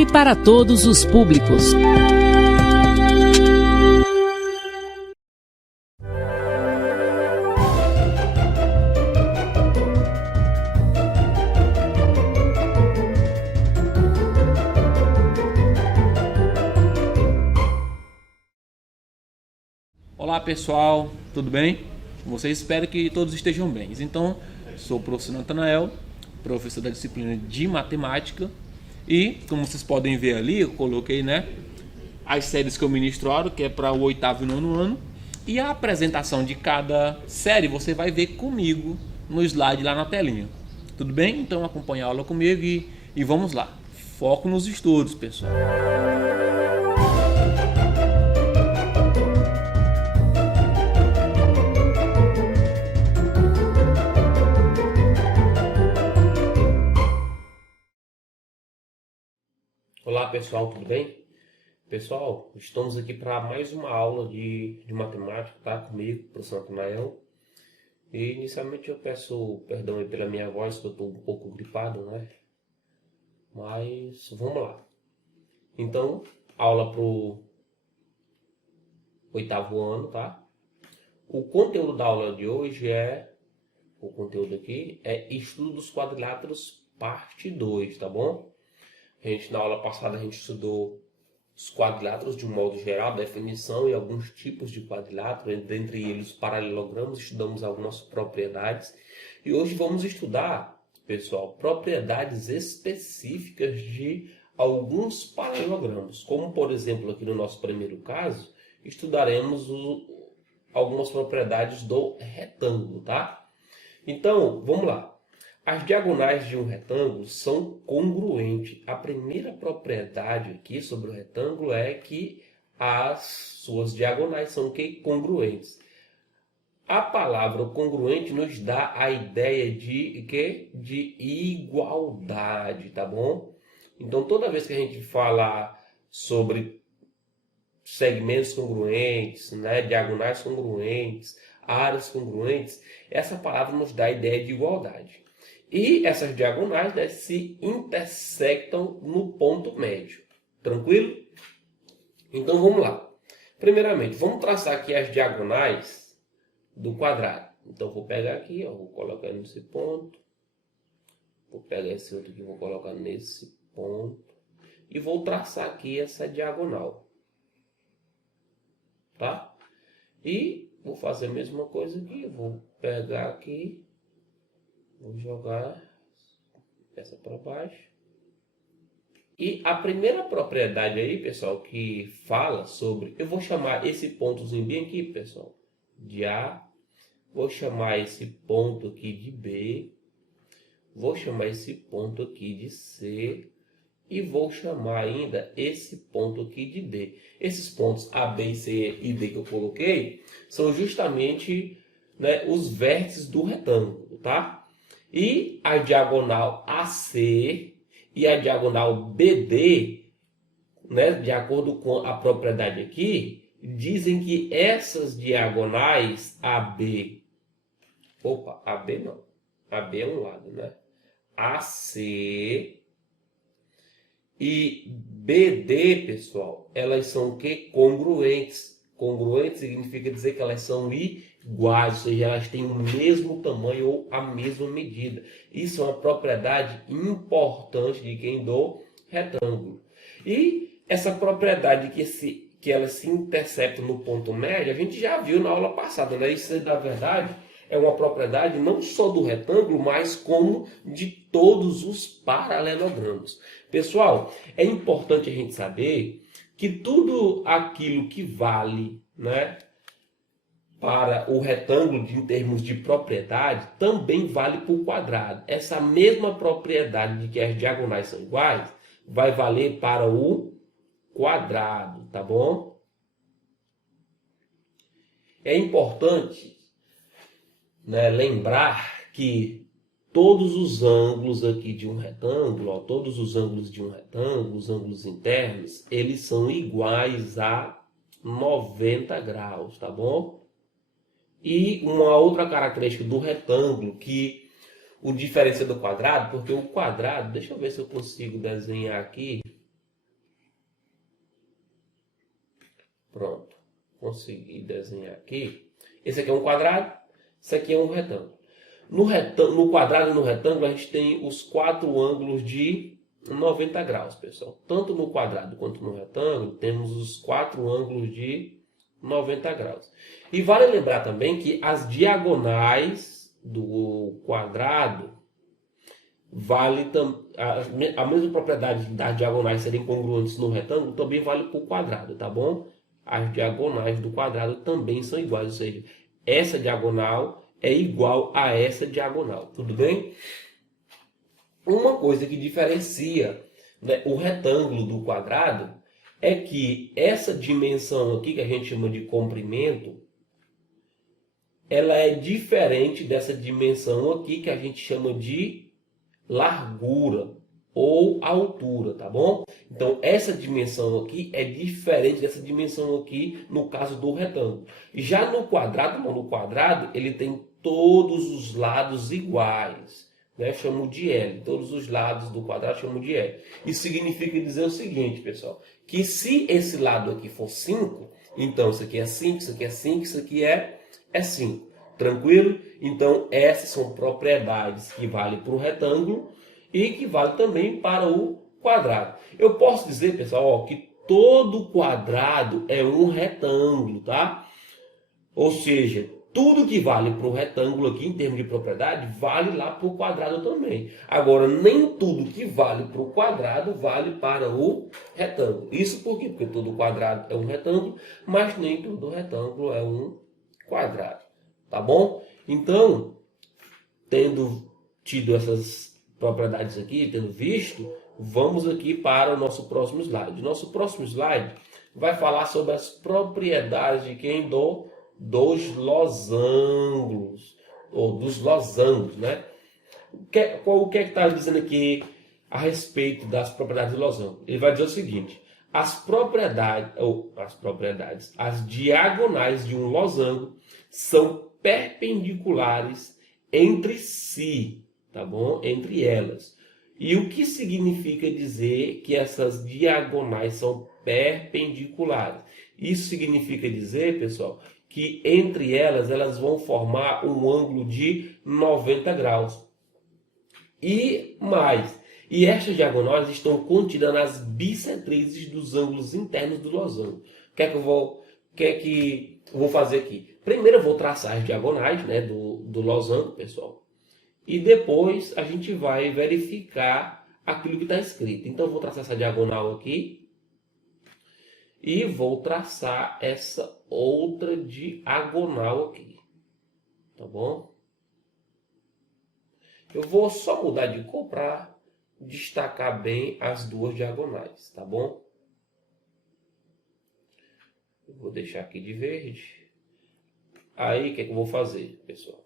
livre para todos os públicos. Olá pessoal, tudo bem? Vocês espero que todos estejam bem. Então, sou o professor Natanael, professor da disciplina de matemática, e como vocês podem ver ali, eu coloquei, as séries que eu ministro, que é para o 8º e 9º ano, e a apresentação de cada série você vai ver comigo no slide lá na telinha. Tudo bem? Então acompanhe a aula comigo e vamos lá. Foco nos estudos, pessoal. Olá pessoal, tudo bem? Pessoal, estamos aqui para mais uma aula de matemática, tá? Comigo, professor Natanael. E inicialmente eu peço perdão aí pela minha voz, que eu estou um pouco gripado, Mas vamos lá. Então, aula para o 8º ano, tá? O conteúdo da aula de hoje o conteúdo aqui é Estudo dos Quadriláteros, parte 2, tá bom? Na aula passada a gente estudou os quadriláteros de um modo geral, definição e alguns tipos de quadrilátero, dentre eles os paralelogramos, estudamos algumas propriedades. E hoje vamos estudar, pessoal, propriedades específicas de alguns paralelogramos. Como, por exemplo, aqui no nosso primeiro caso, estudaremos algumas propriedades do retângulo, tá? Então, vamos lá. As diagonais de um retângulo são congruentes. A primeira propriedade aqui sobre o retângulo é que as suas diagonais são congruentes. A palavra congruente nos dá a ideia de igualdade, tá bom? Então, toda vez que a gente fala sobre segmentos congruentes, diagonais congruentes, áreas congruentes, essa palavra nos dá a ideia de igualdade. E essas diagonais se intersectam no ponto médio. Tranquilo? Então vamos lá. Primeiramente, vamos traçar aqui as diagonais do quadrado. Então vou pegar aqui, vou colocar nesse ponto. Vou pegar esse outro aqui, vou colocar nesse ponto. E vou traçar aqui essa diagonal. Tá? E vou fazer a mesma coisa aqui. Vou pegar aqui. Vou jogar essa para baixo. E a primeira propriedade aí, pessoal, que fala sobre... Eu vou chamar esse pontozinho bem aqui, pessoal, de A. Vou chamar esse ponto aqui de B. Vou chamar esse ponto aqui de C. E vou chamar ainda esse ponto aqui de D. Esses pontos A, B, C e D que eu coloquei são justamente os vértices do retângulo, tá? E a diagonal AC e a diagonal BD, de acordo com a propriedade aqui, dizem que essas diagonais AB... Opa, AB não. AB é um lado, AC e BD, pessoal, elas são congruentes. Congruente significa dizer que elas são iguais, ou seja, elas têm o mesmo tamanho ou a mesma medida. Isso é uma propriedade importante de quem do retângulo. E essa propriedade que elas se interceptam no ponto médio, a gente já viu na aula passada, Isso, na verdade, é uma propriedade não só do retângulo, mas como de todos os paralelogramos. Pessoal, é importante a gente saber que tudo aquilo que vale, para o retângulo em termos de propriedade, também vale para o quadrado. Essa mesma propriedade de que as diagonais são iguais, vai valer para o quadrado, tá bom? É importante, lembrar que todos os ângulos aqui de um retângulo, todos os ângulos de um retângulo, os ângulos internos, eles são iguais a 90 graus, tá bom? E uma outra característica do retângulo que o diferencia do quadrado, porque o quadrado, deixa eu ver se eu consigo desenhar aqui Pronto. Consegui desenhar aqui. Esse aqui é um quadrado, esse aqui é um retângulo. No quadrado e no retângulo, a gente tem os 4 ângulos de 90 graus, pessoal. Tanto no quadrado quanto no retângulo, temos os 4 ângulos de 90 graus. E vale lembrar também que as diagonais do quadrado a mesma propriedade das diagonais serem congruentes no retângulo também vale para o quadrado, tá bom? As diagonais do quadrado também são iguais, ou seja, essa diagonal é igual a essa diagonal, tudo bem? Uma coisa que diferencia, né, o retângulo do quadrado é que essa dimensão aqui, que a gente chama de comprimento, ela é diferente dessa dimensão aqui, que a gente chama de largura ou altura, tá bom? Então, essa dimensão aqui é diferente dessa dimensão aqui no caso do retângulo. Já no quadrado, não, no quadrado, ele tem todos os lados iguais, né? Chamo de L. Todos os lados do quadrado chamo de L. Isso significa dizer o seguinte, pessoal, que se esse lado aqui for 5, então isso aqui é 5, isso aqui é 5, isso aqui é 5. Tranquilo? Então, essas são propriedades que valem para o retângulo e que valem também para o quadrado. Eu posso dizer, pessoal, ó, que todo quadrado é um retângulo, tá? Ou seja, tudo que vale para o retângulo aqui, em termos de propriedade, vale lá para o quadrado também. Agora, nem tudo que vale para o quadrado vale para o retângulo. Isso por quê? Porque todo quadrado é um retângulo, mas nem todo retângulo é um quadrado. Tá bom? Então, tendo tido essas propriedades aqui, tendo visto, vamos aqui para o nosso próximo slide. Nosso próximo slide vai falar sobre as propriedades de quem? Dos losangos, ou dos losangos, né? O que é que está dizendo aqui a respeito das propriedades do losango? Ele vai dizer o seguinte: as diagonais de um losango são perpendiculares entre si, tá bom? Entre elas. E o que significa dizer que essas diagonais são perpendiculares? Isso significa dizer, pessoal, que entre elas vão formar um ângulo de 90 graus. E mais, e estas diagonais estão contidas nas bissetrizes dos ângulos internos do losango. O que é que eu vou fazer aqui? Primeiro eu vou traçar as diagonais, né, do losango, pessoal. E depois a gente vai verificar aquilo que está escrito. Então eu vou traçar essa diagonal aqui. E vou traçar essa outra diagonal aqui. Tá bom? Eu vou só mudar de cor para destacar bem as duas diagonais, tá bom? Eu vou deixar aqui de verde. Aí, o que é que eu vou fazer, pessoal?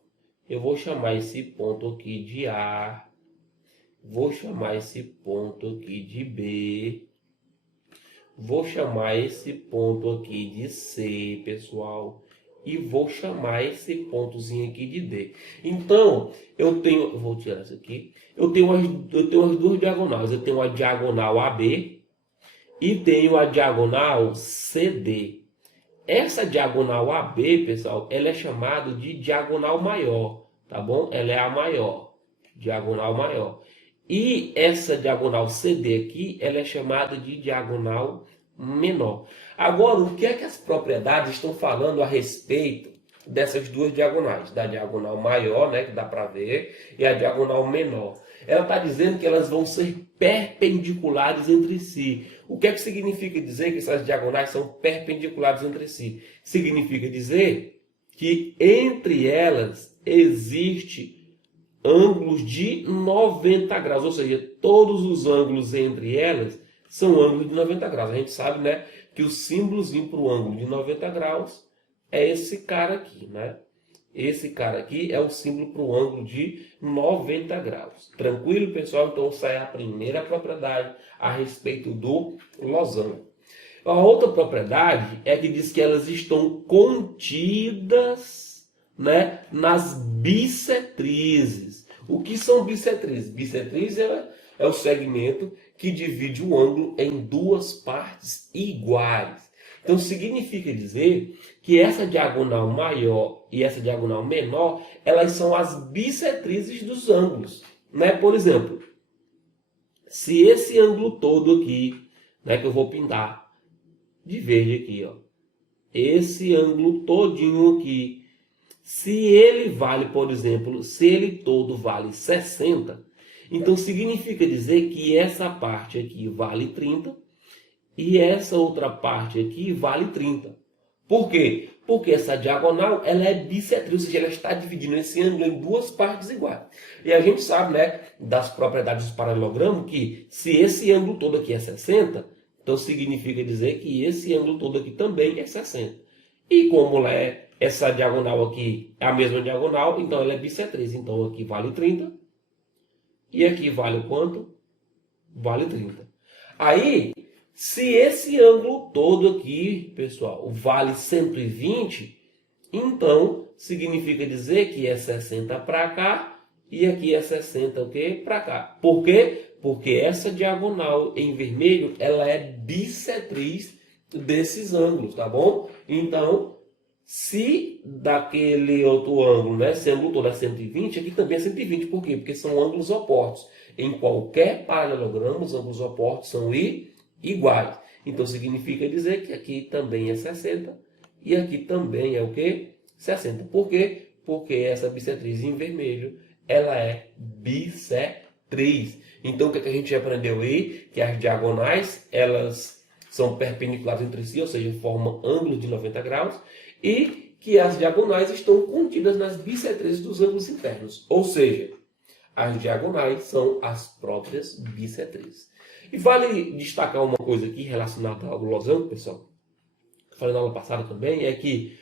Eu vou chamar esse ponto aqui de A. Vou chamar esse ponto aqui de B. Vou chamar esse ponto aqui de C, pessoal. E vou chamar esse pontozinho aqui de D. Então, eu vou tirar isso aqui. Eu tenho as duas diagonais. Eu tenho a diagonal AB e tenho a diagonal CD. Essa diagonal AB, pessoal, ela é chamada de diagonal maior, tá bom? Ela é a maior, diagonal maior. E essa diagonal CD aqui, ela é chamada de diagonal menor. Agora, o que é que as propriedades estão falando a respeito dessas duas diagonais? Da diagonal maior, né, que dá para ver, e a diagonal menor. Ela está dizendo que elas vão ser perpendiculares entre si. O que é que significa dizer que essas diagonais são perpendiculares entre si? Significa dizer que entre elas existe ângulos de 90 graus, ou seja, todos os ângulos entre elas são ângulos de 90 graus. A gente sabe, né, que o símbolozinho para o ângulo de 90 graus é esse cara aqui, né? Esse cara aqui é o símbolo para o ângulo de 90 graus. Tranquilo, pessoal? Então, essa é a primeira propriedade a respeito do losango. A outra propriedade é que diz que elas estão contidas, né, nas bissetrizes. O que são bissetrizes? Bissetriz é o segmento que divide o ângulo em duas partes iguais. Então significa dizer que essa diagonal maior e essa diagonal menor, elas são as bissetrizes dos ângulos, né? Por exemplo, se esse ângulo todo aqui, né, que eu vou pintar de verde aqui, ó, esse ângulo todinho aqui, se ele vale, por exemplo, se ele todo vale 60, então significa dizer que essa parte aqui vale 30 e essa outra parte aqui vale 30. Por quê? Porque essa diagonal ela é bissetriz, ou seja, ela está dividindo esse ângulo em duas partes iguais. E a gente sabe, né, das propriedades do paralelogramo que se esse ângulo todo aqui é 60, então significa dizer que esse ângulo todo aqui também é 60. E como essa diagonal aqui é a mesma diagonal, então ela é bissetriz. Então aqui vale 30 e aqui vale quanto? Vale 30. Aí, se esse ângulo todo aqui, pessoal, vale 120, então significa dizer que é 60 para cá e aqui é 60 o quê? Para cá. Por quê? Porque essa diagonal em vermelho, ela é bissetriz desses ângulos, tá bom? Então, se daquele outro ângulo, né, esse ângulo todo é 120, aqui também é 120. Por quê? Porque são ângulos opostos. Em qualquer paralelogramo, os ângulos opostos são iguais. Então significa dizer que aqui também é 60 e aqui também é o quê? 60. Por quê? Porque essa bissetriz em vermelho, ela é bissetriz. Então o que a gente aprendeu aí? Que as diagonais, elas são perpendiculares entre si, ou seja, formam ângulos de 90 graus, e que as diagonais estão contidas nas bissetrizes dos ângulos internos. Ou seja, as diagonais são as próprias bissetrizes. E vale destacar uma coisa aqui relacionada ao losango, pessoal, que eu falei na aula passada também, é que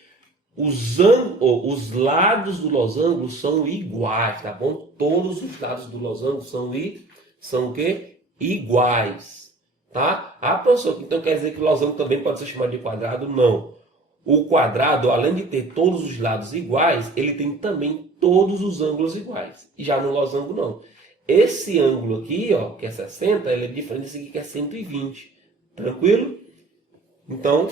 os lados do losango são iguais, tá bom? Todos os lados do losango são o quê? Iguais, tá? Ah, professor, então quer dizer que o losango também pode ser chamado de quadrado? Não. O quadrado, além de ter todos os lados iguais, ele tem também todos os ângulos iguais. E já no losango, não. Esse ângulo aqui, ó, que é 60, ele é diferente desse aqui que é 120. Tranquilo? Então,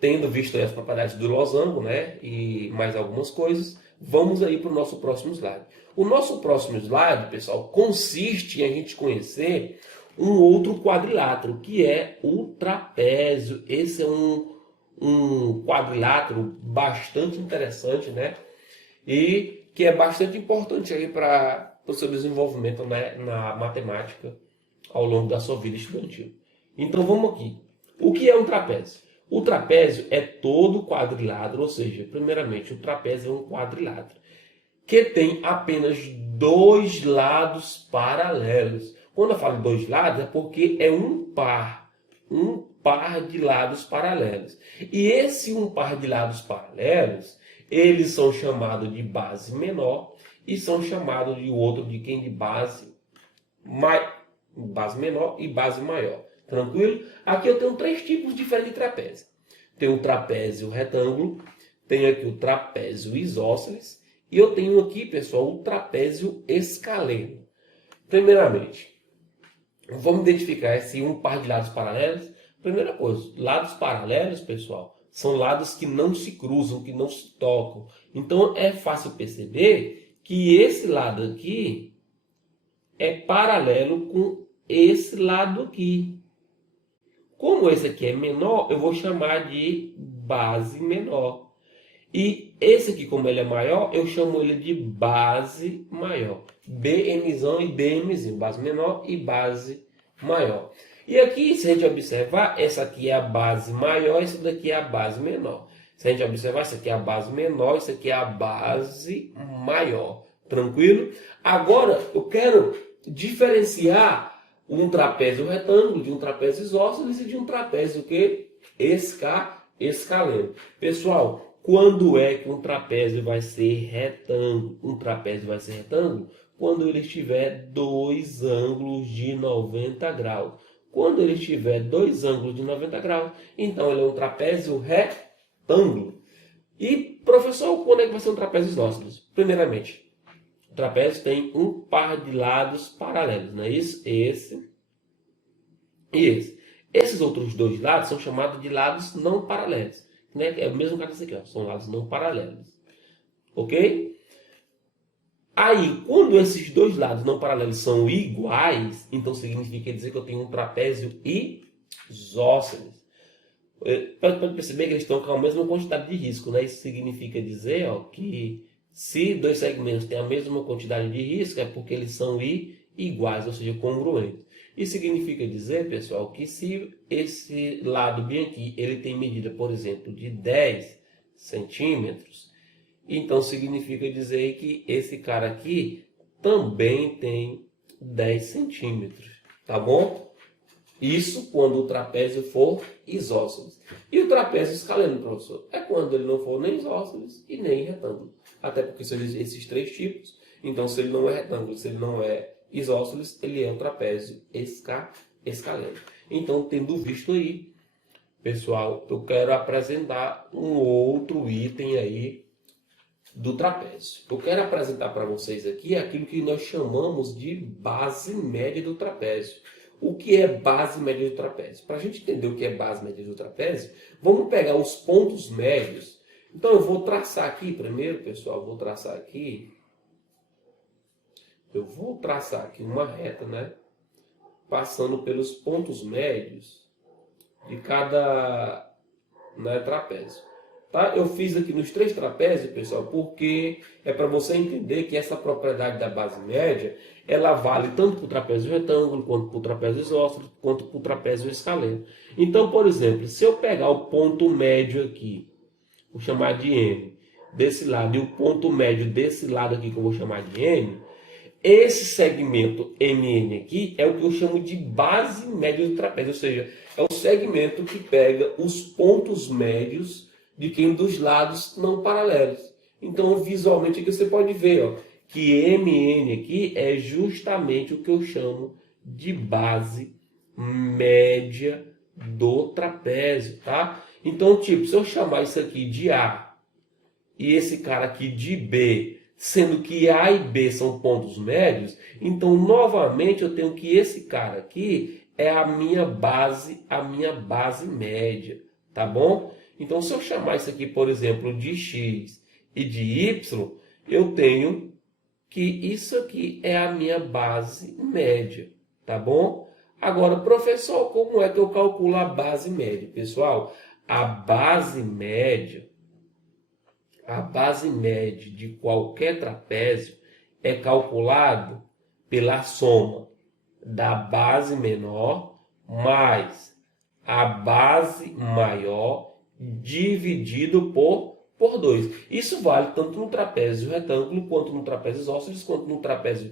tendo visto aí as propriedades do losango, né, e mais algumas coisas, vamos aí para o nosso próximo slide. O nosso próximo slide, pessoal, consiste em a gente conhecer um outro quadrilátero, que é o trapézio. Esse é um quadrilátero bastante interessante, né, e que é bastante importante aí para o seu desenvolvimento, né, na matemática ao longo da sua vida estudantil. Então vamos aqui. O que é um trapézio? O trapézio é todo quadrilátero, ou seja, primeiramente o trapézio é um quadrilátero que tem apenas dois lados paralelos. Quando eu falo dois lados é porque é um par de lados paralelos. E esse um par de lados paralelos, eles são chamados de base menor e são chamados de outro de quem? De base menor e base maior. Tranquilo? Aqui eu tenho três tipos diferentes de trapézio. Tem o trapézio retângulo, tenho aqui o trapézio isósceles e eu tenho aqui, pessoal, o trapézio escaleno. Primeiramente, vamos identificar esse um par de lados paralelos. Primeira coisa, lados paralelos, pessoal, são lados que não se cruzam, que não se tocam. Então é fácil perceber que esse lado aqui é paralelo com esse lado aqui. Como esse aqui é menor, eu vou chamar de base menor. E esse aqui, como ele é maior, eu chamo ele de base maior. BMzão e DMzinho, base menor e base maior. E aqui, se a gente observar, essa aqui é a base maior, essa daqui é a base menor. Se a gente observar, essa aqui é a base menor, essa aqui é a base maior. Tranquilo? Agora, eu quero diferenciar um trapézio retângulo de um trapézio isósceles e de um trapézio que escaleno. Pessoal, quando é que um trapézio vai ser retângulo? Um trapézio vai ser retângulo quando ele tiver dois ângulos de 90 graus. Quando ele tiver dois ângulos de 90 graus, então ele é um trapézio retângulo. E, professor, quando é que vai ser um trapézio isósceles? Primeiramente, o trapézio tem um par de lados paralelos, não é isso? Esse e esse. Esses outros dois lados são chamados de lados não paralelos. Né? É o mesmo caso desse aqui, ó. São lados não paralelos. Ok? Aí, quando esses dois lados não paralelos são iguais, então significa dizer que eu tenho um trapézio isósceles. Pode perceber que eles estão com a mesma quantidade de risco, né? Isso significa dizer, ó, que se dois segmentos têm a mesma quantidade de risco, é porque eles são iguais, ou seja, congruentes. Isso significa dizer, pessoal, que se esse lado bem aqui, ele tem medida, por exemplo, de 10 centímetros, então significa dizer que esse cara aqui também tem 10 centímetros, tá bom? Isso quando o trapézio for isósceles. E o trapézio escaleno, professor, é quando ele não for nem isósceles e nem retângulo. Até porque são esses três tipos. Então, se ele não é retângulo, se ele não é isósceles, ele é um trapézio escaleno. Então, tendo visto aí, pessoal, eu quero apresentar um outro item aí do trapézio. Eu quero apresentar para vocês aqui aquilo que nós chamamos de base média do trapézio. O que é base média do trapézio? Para a gente entender o que é base média do trapézio, vamos pegar os pontos médios. Então eu vou traçar aqui primeiro, pessoal, vou traçar aqui. Eu vou traçar aqui uma reta, né? Passando pelos pontos médios de cada, né, trapézio. Tá? Eu fiz aqui nos três trapézios, pessoal, porque é para você entender que essa propriedade da base média, ela vale tanto para o trapézio retângulo, quanto para o trapézio isósceles, quanto para o trapézio escaleno. Então, por exemplo, se eu pegar o ponto médio aqui, vou chamar de M, desse lado, e o ponto médio desse lado aqui, que eu vou chamar de N, esse segmento MN aqui é o que eu chamo de base média do trapézio, ou seja, é o segmento que pega os pontos médios de quem dos lados não paralelos. Então, visualmente, aqui você pode ver, ó, que MN aqui é justamente o que eu chamo de base média do trapézio, tá? Então, tipo, se eu chamar isso aqui de A e esse cara aqui de B, sendo que A e B são pontos médios, então, novamente, eu tenho que esse cara aqui é a minha base média, tá bom? Então, se eu chamar isso aqui, por exemplo, de X e de Y, eu tenho que isso aqui é a minha base média, tá bom? Agora, professor, como é que eu calculo a base média? Pessoal, a base média de qualquer trapézio é calculado pela soma da base menor mais a base maior dividido por 2. Isso vale tanto no trapézio retângulo, quanto no trapézio isósceles, quanto no trapézio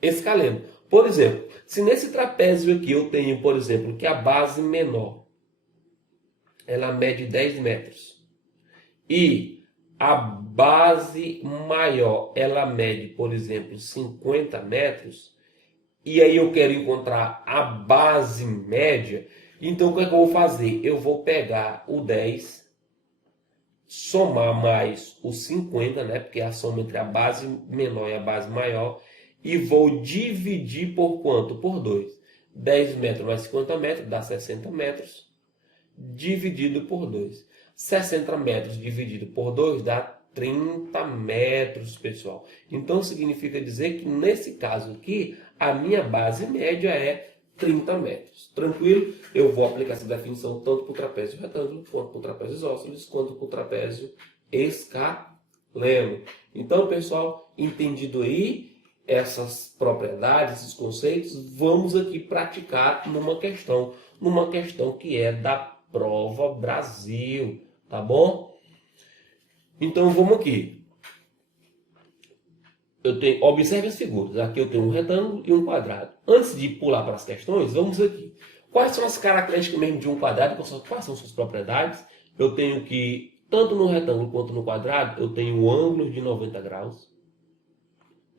escaleno. Por exemplo, se nesse trapézio aqui eu tenho, por exemplo, que a base menor, ela mede 10 metros, e a base maior, ela mede, por exemplo, 50 metros, e aí eu quero encontrar a base média, então o que é que eu vou fazer? Eu vou pegar o 10, somar mais o 50, né? Porque é a soma entre a base menor e a base maior, e vou dividir por quanto? Por 2. 10 metros mais 50 metros dá 60 metros, dividido por 2. 60 metros dividido por 2 dá 30 metros, pessoal. Então significa dizer que nesse caso aqui, a minha base média é 30 metros. Tranquilo? Eu vou aplicar essa definição tanto para o trapézio retângulo, quanto para o trapézio isósceles, quanto para o trapézio escaleno. Então, pessoal, entendido aí essas propriedades, esses conceitos, vamos aqui praticar numa questão que é da prova Brasil, tá bom? Então, vamos aqui. Observe as figuras. Aqui eu tenho um retângulo e um quadrado. Antes de pular para as questões, vamos aqui. Quais são as características mesmo de um quadrado? Quais são suas propriedades? Eu tenho que, tanto no retângulo quanto no quadrado, eu tenho ângulos de 90 graus.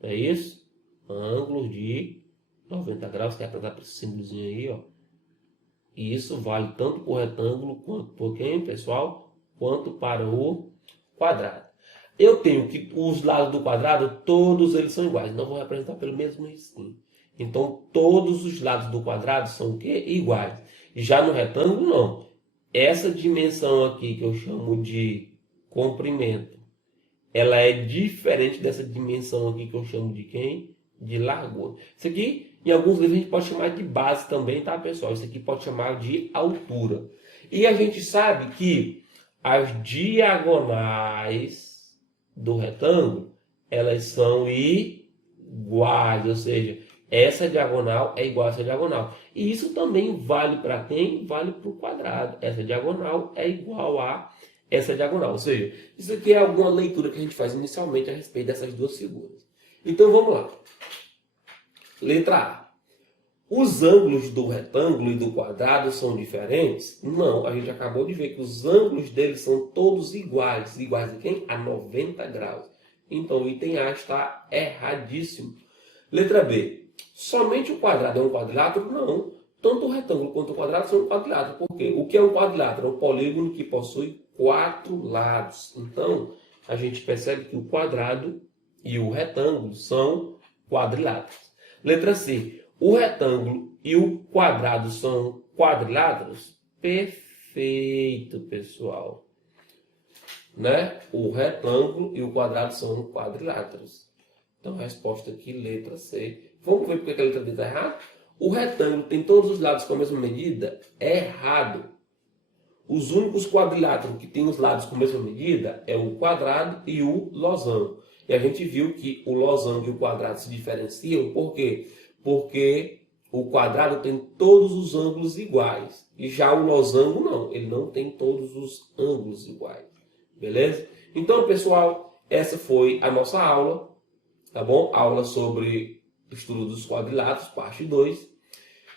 É isso? Ângulos de 90 graus, que é para esse símbolozinho aí, ó. E isso vale tanto para o retângulo quanto por quem, pessoal? Quanto para o quadrado. Eu tenho que os lados do quadrado, todos eles são iguais. Não vou representar pelo mesmo risquinho. Então, todos os lados do quadrado são o quê? Iguais. Já no retângulo, não. Essa dimensão aqui, que eu chamo de comprimento, ela é diferente dessa dimensão aqui, que eu chamo de quem? De largura. Isso aqui, em alguns livros, a gente pode chamar de base também, tá, pessoal? Isso aqui pode chamar de altura. E a gente sabe que as diagonais do retângulo, elas são iguais, ou seja, essa diagonal é igual a essa diagonal. E isso também vale para quem? Vale para o quadrado. Essa diagonal é igual a essa diagonal. Ou seja, isso aqui é alguma leitura que a gente faz inicialmente a respeito dessas duas figuras. Então vamos lá. Letra A. Os ângulos do retângulo e do quadrado são diferentes? Não, a gente acabou de ver que os ângulos deles são todos iguais. Iguais a quem? A 90 graus. Então o item A está erradíssimo. Letra B. Somente o quadrado é um quadrilátero? Não. Tanto o retângulo quanto o quadrado são um quadrilátero. Por quê? O que é um quadrilátero? É um polígono que possui 4 lados. Então, a gente percebe que o quadrado e o retângulo são quadriláteros. Letra C. O retângulo e o quadrado são quadriláteros? Perfeito, pessoal. Né? O retângulo e o quadrado são quadriláteros. Então, a resposta aqui, letra C. Vamos ver porque a letra D está errada? O retângulo tem todos os lados com a mesma medida? É errado. Os únicos quadriláteros que têm os lados com a mesma medida é o quadrado e o losango. E a gente viu que o losango e o quadrado se diferenciam. Por quê? Porque o quadrado tem todos os ângulos iguais. E já o losango não. Ele não tem todos os ângulos iguais. Beleza? Então, pessoal, essa foi a nossa aula. Tá bom? Aula sobre o estudo dos quadriláteros, parte 2.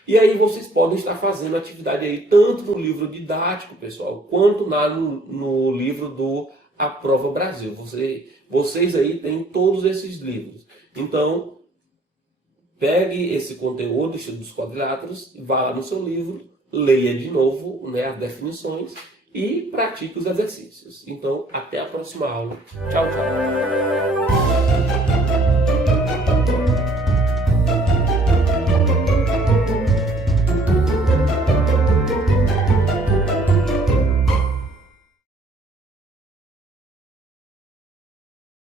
E aí vocês podem estar fazendo atividade aí, tanto no livro didático, pessoal, quanto no livro do A Prova Brasil. Vocês aí têm todos esses livros. Então, pegue esse conteúdo, estudo dos quadriláteros, vá lá no seu livro, leia de novo, né, as definições e pratique os exercícios. Então, até a próxima aula. Tchau, tchau.